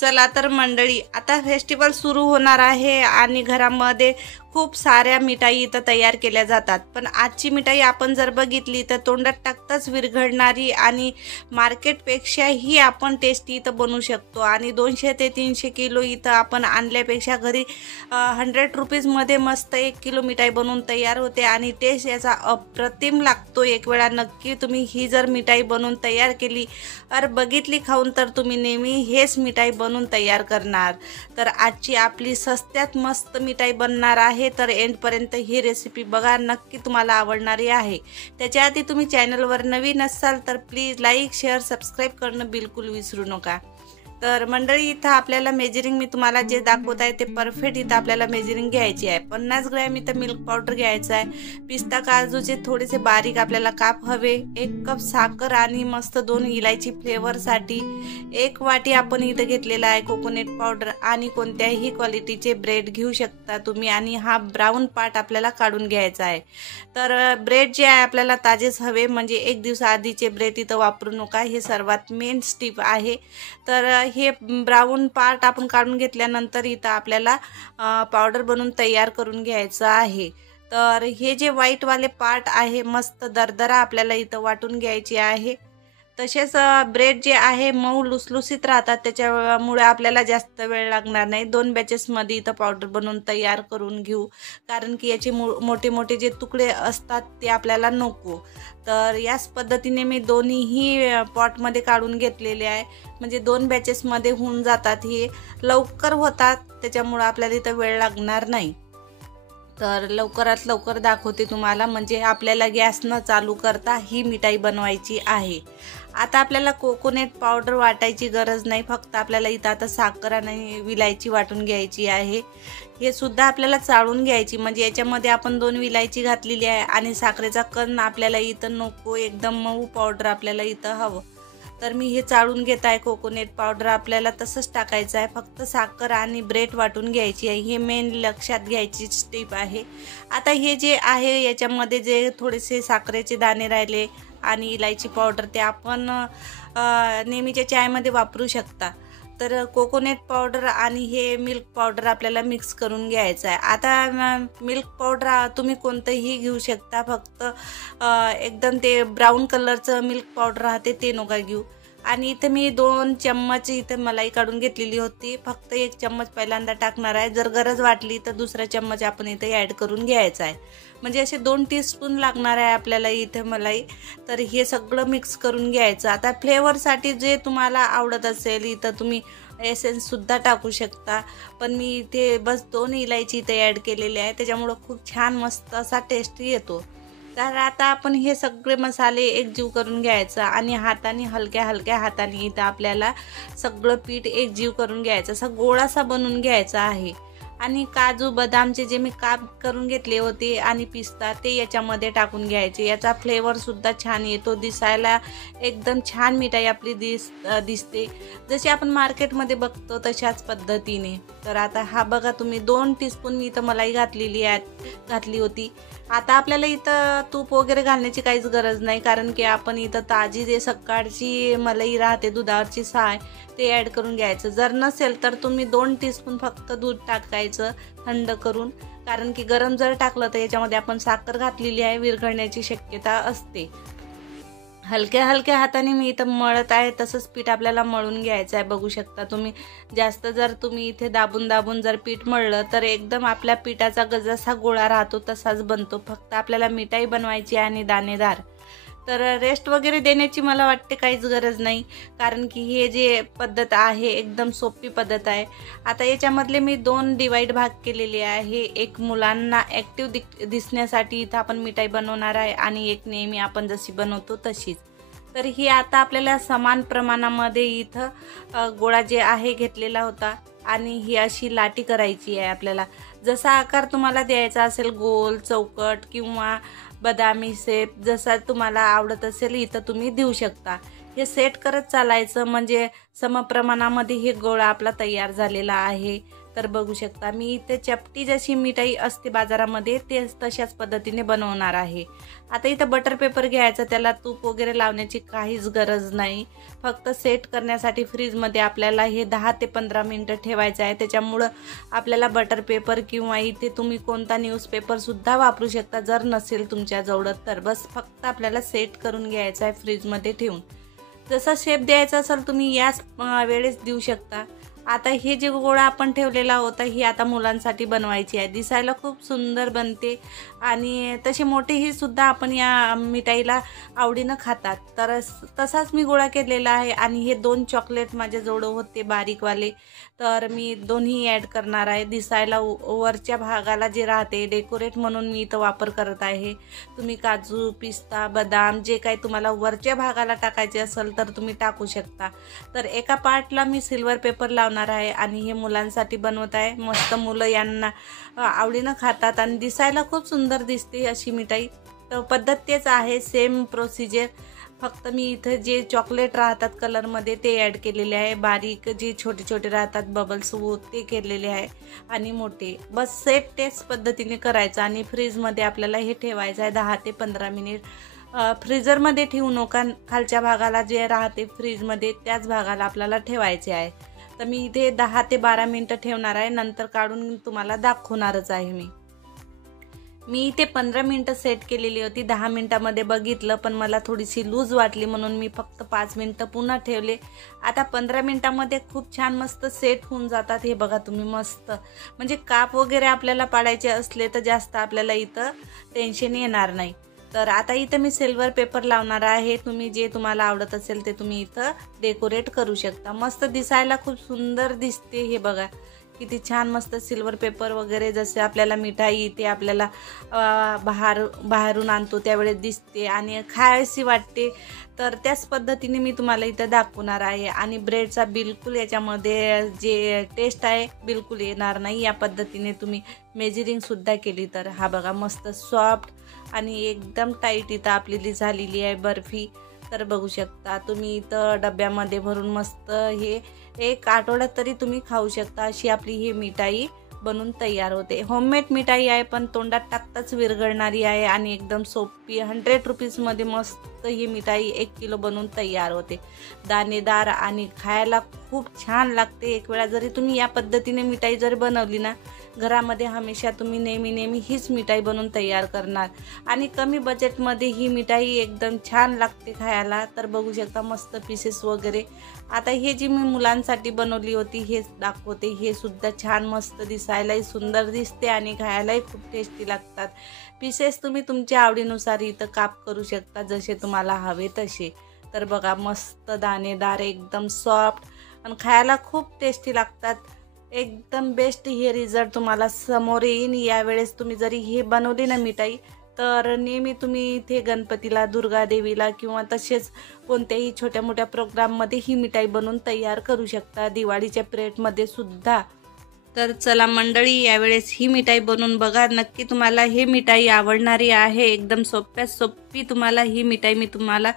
चला तर मंडळी, आता फेस्टिवल सुरू होणार आहे आणि घरामध्ये खूप साऱ्या मिठाई इथं तयार केल्या जातात. पण आजची मिठाई आपण जर बघितली तर तोंडात टाकताच विरघळणारी आणि मार्केटपेक्षाही आपण टेस्टी इथं बनवू शकतो. आणि 200 ते 300 किलो इथं आपण आणल्यापेक्षा घरी 100 रुपीजमध्ये मस्त 1 किलो मिठाई बनवून तयार होते आणि टेस्ट याचा अप्रतिम लागतो. एक वेळा नक्की तुम्ही ही जर मिठाई बनवून तयार केली और बघितली खाऊन तर तुम्ही नेहमी हेच मिठाई बनवून तयार करणार. तर आजची आपली सस्त्यात मस्त मिठाई बनणार आहे. तर एंडपर्यंत ही रेसिपी बघा, नक्की तुम्हाला आवडणारी आहे. त्याच्या आधी तुम्ही चॅनलवर नवीन असाल तर प्लीज लाईक शेअर सबस्क्राईब करणं बिलकुल विसरू नका. तर मंडळी, इथं आपल्याला मेजरिंग मी तुम्हाला जे दाखवत आहे ते परफेक्ट इथं आपल्याला मेजरिंग घ्यायची आहे. 50 ग्रॅम इथं मिल्क पावडर घ्यायचं आहे. पिस्ता काजूचे थोडेसे बारीक आपल्याला काप हवे. 1 कप साखर आणि मस्त 2 इलायची फ्लेवरसाठी. 1 वाटी आपण इथं घेतलेला आहे कोकोनट पावडर आणि कोणत्याही क्वालिटीचे ब्रेड घेऊ शकता तुम्ही. आणि हा ब्राऊन पार्ट आपल्याला काढून घ्यायचा आहे. तर ब्रेड जे आहे आपल्याला ताजेच हवे, म्हणजे 1 दिवस आधीचे ब्रेड इथं वापरू नका. हे सर्वात मेन स्टेप आहे. तर हे ब्राऊन पार्ट आपण काढून घेतल्यानंतर इथं आपल्याला पावडर बनवून तयार करून घ्यायचं आहे. तर हे जे व्हाईटवाले पार्ट आहे मस्त दरदरा आपल्याला इथं वाटून घ्यायची आहे. तसेच ब्रेड जे आहे मऊ लुसलुसीत राहतात, त्याच्यामुळे आपल्याला जास्त वेळ लागणार नाही. 2 बॅचेसमध्ये इथं पावडर बनवून तयार करून घेऊ, कारण की याचे मोठे मोठे जे तुकडे असतात ते आपल्याला नको. तर याच पद्धतीने मी दोन्हीही पॉटमध्ये काढून घेतलेले आहे, म्हणजे 2 बॅचेसमध्ये होऊन जातात. हे लवकर होतात, त्याच्यामुळं आपल्याला इथं वेळ लागणार नाही. तर लवकरात लवकर दाखवते तुम्हाला, म्हणजे आपल्याला गॅस न चालू करता ही मिठाई बनवायची आहे. आता आपल्याला कोकोनट पावडर वाटायची गरज नाही, फक्त आपल्याला इथं आता साखर आणि विलायची वाटून घ्यायची आहे. हे सुद्धा आपल्याला चाळून घ्यायची, म्हणजे याच्यामध्ये आपण 2 विलायची घातलेली आहे आणि साखरेचा कण आपल्याला इथं नको, एकदम मऊ पावडर आपल्याला इथं हवं. तर मी हे चाळून घेत आहे. कोकोनट पावडर आपल्याला तसंच टाकायचं आहे, फक्त साखर आणि ब्रेड वाटून घ्यायची आहे. हे मेन लक्षात घ्यायची स्टेप आहे. आता हे जे आहे याच्यामध्ये जे थोडेसे साखरेचे दाणे राहिले आणि इलायची पावडर ते आपण नेहमीच्या चायमध्ये वापरू शकता. तर कोकोनट पावडर आणि हे मिल्क पावडर आपल्याला मिक्स करून घ्यायचं आहे. आता मिल्क पावडर तुम्ही कोणतंही घेऊ शकता, फक्त एकदम ते ब्राऊन कलरचं मिल्क पावडर राहते ते नका घेऊ. आणि इथं मी 2 चम्मच इथं मलाई काढून घेतलेली होती, फक्त 1 चम्मच पहिल्यांदा टाकणार आहे. जर गरज वाटली तर दुसरा चम्मच आपण इथं ॲड करून घ्यायचा आहे, म्हणजे असे 2 टीस्पून लागणार आहे आपल्याला इथं मलाई. तर हे सगळं मिक्स करून घ्यायचं. आता फ्लेवरसाठी जे तुम्हाला आवडत असेल इथं तुम्ही एसेन्ससुद्धा टाकू शकता, पण मी इथे बस 2 इलायची इथे ॲड केलेले आहे, त्याच्यामुळं खूप छान मस्त असा टेस्ट येतो. तर आता आपण हे सगळे मसाले एकजीव करून घ्यायचं आणि हाताने हलक्या हलक्या हाताने इथं आपल्याला सगळं पीठ एकजीव करून घ्यायचं, असा गोळासा बनवून घ्यायचा आहे. आणि काजू बदामचे जे मी काप करून घेतले होते आणि पिस्ता ते याच्यामध्ये टाकून घ्यायचे. याचा फ्लेवरसुद्धा छान येतो, दिसायला एकदम छान मिठाई आपली दिसते, जशी आपण मार्केटमध्ये बघतो तशाच पद्धतीने. तर आता हा बघा तुम्ही 2 टीस्पून मी इथं मलाई घातली होती. आता आपल्याला इथं तूप वगैरे घालण्याची काहीच गरज नाही, कारण की आपण इथं ताजी जे सकाळची मलाई राहते दुधावरची साय ते ॲड करून घ्यायचं. जर नसेल तर तुम्ही 2 टीस्पून फक्त दूध टाकायचं थंड करून, कारण की गरम जर टाकलं तर याच्यामध्ये आपण साखर घातलेली आहे, विरघळण्याची शक्यता असते. हलक्या हलक्या हाताने मी इथं मळत आहे, तसंच पीठ आपल्याला मळून घ्यायचं आहे. बघू शकता तुम्ही, जास्त जर तुम्ही इथे दाबून दाबून जर पीठ मळलं तर एकदम आपल्या पिठाचा जसा गोळा राहतो तसाच बनतो. फक्त आपल्याला मिठाई बनवायची आणि दाणेदार. तर रेस्ट वगैरे देण्याची मला वाटते काहीच गरज नाही, कारण की हे जे पद्धत आहे एकदम सोपी पद्धत आहे. आता याच्यामधले मी 2 डिवाईड भाग केलेले आहे. एक मुलांना ॲक्टिव्ह दिसण्यासाठी इथं आपण मिठाई बनवणार आहे आणि एक नेहमी आपण जशी बनवतो तशीच. तर ही आता आपल्याला समान प्रमाणामध्ये इथं गोळा जे आहे घेतलेला होता आणि ही अशी लाटी करायची आहे आपल्याला. जसा आकार तुम्हाला द्यायचा असेल, गोल, चौकट किंवा बदामी शेप, जसा तुम्हाला आवडत असेल इथं तुम्ही देऊ शकता. हे सेट करत चालायचं, म्हणजे समप्रमाणामध्ये हे गोळा आपला तयार झालेला आहे. तर बघू शकता मी इथे चपटी जशी मिठाई असते बाजारामध्ये ते तशाच पद्धतीने बनवणार आहे। आता इथं बटर पेपर घ्यायचं, त्याला तूप वगैरे लावण्याची काहीच गरज नाही, फक्त सेट करण्यासाठी फ्रीजमध्ये आपल्याला हे 10 ते 15 मिनटं ठेवायचं आहे। त्याच्यामुळं आपल्याला बटर पेपर किंवा इथे तुम्ही कोणता न्यूजपेपरसुद्धा वापरू शकता जर नसेल तुमच्याजवळ तर। बस फक्त आपल्याला सेट करून घ्यायचं आहे फ्रीजमध्ये ठेवून। जसा शेप द्यायचा असेल तुम्ही याच वेळेस देऊ शकता। आता हे जे गोळा आपण ठेवलेला होता ही आता मुलांसाठी बनवायची आहे, दिसायला खूप सुंदर बनते आणि तसे मोठेही सुद्धा आपण या मिठाईला आवडीनं खातात। तर तसाच मी गोळा केलेला आहे आणि हे 2 चॉकलेट माझ्याजवळ होते बारीकवाले, तर मी दोन्ही ॲड करणार आहे। दिसायला वरच्या भागाला जे राहते डेकोरेट म्हणून मी इथं वापर करत आहे। तुम्ही काजू, पिस्ता, बदाम जे काही तुम्हाला वरच्या भागाला टाकायचे असेल तर तुम्ही टाकू शकता। तर एका पार्टला मी सिल्वर पेपर लावणार आहे आणि हे मुलांसाठी बनवत आहे। मस्त मुलं यांना आवडीनं खातात आणि दिसायला खूप सुंदर दिसते अशी मिठाई। तर पद्धत तेच आहे, सेम प्रोसिजर, फक्त मी इथे जे चॉकलेट राहतात कलरमध्ये ते ॲड केलेले आहे, बारीक जे छोटे छोटे राहतात बबल्स ते केलेले आहे आणि मोठे बस सेट तेच पद्धतीने करायचं आणि फ्रीजमध्ये आपल्याला हे ठेवायचं आहे 10 ते 15 मिनिट। फ्रीजरमध्ये ठेवू नका, खालच्या भागाला जे राहते फ्रीजमध्ये त्याच भागाला आपल्याला ठेवायचे आहे। तर मी इथे 10 ते 12 मिनटं ठेवणार आहे, नंतर काढून तुम्हाला दाखवणारच आहे। मी इथे 15 मिनटं सेट केलेली होती, 10 मिनटामध्ये बघितलं पण मला थोडीशी लूज वाटली म्हणून मी फक्त 5 मिनटं पुन्हा ठेवले। आता 15 मिनटामध्ये खूप छान मस्त सेट होऊन जातात। हे बघा तुम्ही, मस्त म्हणजे काप वगैरे आपल्याला पाडायचे असले तर जास्त आपल्याला इथं टेन्शन येणार नाही। तर आता इथं मी सिल्वर पेपर लावणार आहे, तुम्ही जे तुम्हाला आवडत असेल ते तुम्ही इथं डेकोरेट करू शकता। मस्त दिसायला खूप सुंदर दिसते, हे बघा किती छान मस्त सिल्वर पेपर वगैरे जसे आपल्याला मिठाई ते आपल्याला बाहेरून आणतो त्यावेळेस दिसते आणि खायची वाटते। तर त्याच पद्धतीने मी तुम्हाला इथं दाखवणार आहे आणि ब्रेडचा बिलकुल याच्यामध्ये जे टेस्ट आहे बिलकुल येणार नाही। या पद्धतीने तुम्ही मेजरिंगसुद्धा केली तर हा बघा मस्त सॉफ्ट आणि एकदम टाईट इथं आपली झालेली आहे बर्फी। तर बघू शकता तुम्ही इथं डब्यामध्ये भरून मस्त हे 1 आठवड्यात तरी तुम्ही खाऊ शकता, अशी आपली ही मिठाई बनून तयार होते। होममेड मिठाई आहे पण तोंडात टाकताच विरघळणारी आहे आणि एकदम सोपी। 100 रुपीजमध्ये मस्त ही मिठाई 1 किलो बनवून तयार होते, दाणेदार आणि खायला खूप छान लागते। एक वेळा जरी तुम्ही या पद्धतीने मिठाई जर बनवली ना घरामध्ये हमेशा तुम्ही नेहमी हीच मिठाई बनवून तयार करणार आणि कमी बजेटमध्ये ही मिठाई एकदम छान लागते खायला। तर बघू शकता मस्त पीसेस वगैरे। आता हे जी मी मुलांसाठी बनवली होती हेच दाखवते, हे सुद्धा छान मस्त दिसायलाही सुंदर दिसते आणि खायलाही खूप टेस्टी लागतात। पीसेस तुम्ही तुमच्या आवडीनुसार इथं काप करू शकता जसे तुम्हाला हवे तसे। तर बघा मस्त दाणेदार एकदम सॉफ्ट आणि खायला खूप टेस्टी लागतात, एकदम बेस्ट। हे रिझल्ट तुम्हाला समोर येईन। यावेळेस तुम्ही जरी हे बनवली ना मिठाई तर नेहमी तुम्ही इथे गणपतीला, दुर्गा देवीला किंवा तसेच कोणत्याही छोट्या मोठ्या प्रोग्राममध्ये ही मिठाई बनवून तयार करू शकता, दिवाळीच्या पिरियडमध्ये सुद्धा। तर चला मंडळी, यावेळेस ही मिठाई बनवून बघा, नक्की तुम्हाला ही मिठाई आवडणारी आहे। एकदम सोप्यात सोपी तुम्हाला ही मिठाई मी तुम्हाला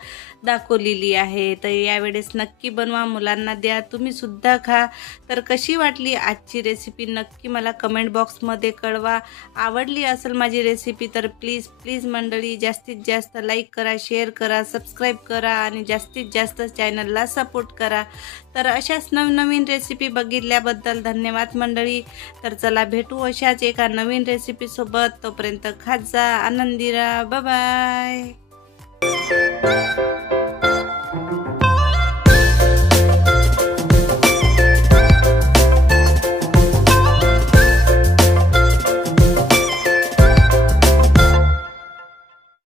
दाखवलेली आहे। तर यावेळेस नक्की बनवा, मुलांना द्या, तुम्ही सुद्धा खा। तर कशी वाटली आजची रेसिपी नक्की मला कमेंट बॉक्समध्ये कळवा। आवडली असेल माझी रेसिपी तर प्लीज प्लीज मंडळी जास्तीत जास्त लाईक करा, शेअर करा, सबस्क्राईब करा आणि जास्तीत जास्त चॅनलला सपोर्ट करा। तर अशाच नवनवीन रेसिपी बघितल्याबद्दल धन्यवाद मंडळी। तर चला भेटू अशाच एका नवीन रेसिपी सोबत, तोपर्यंत खात जा, आनंदी राहा, बाय बाय।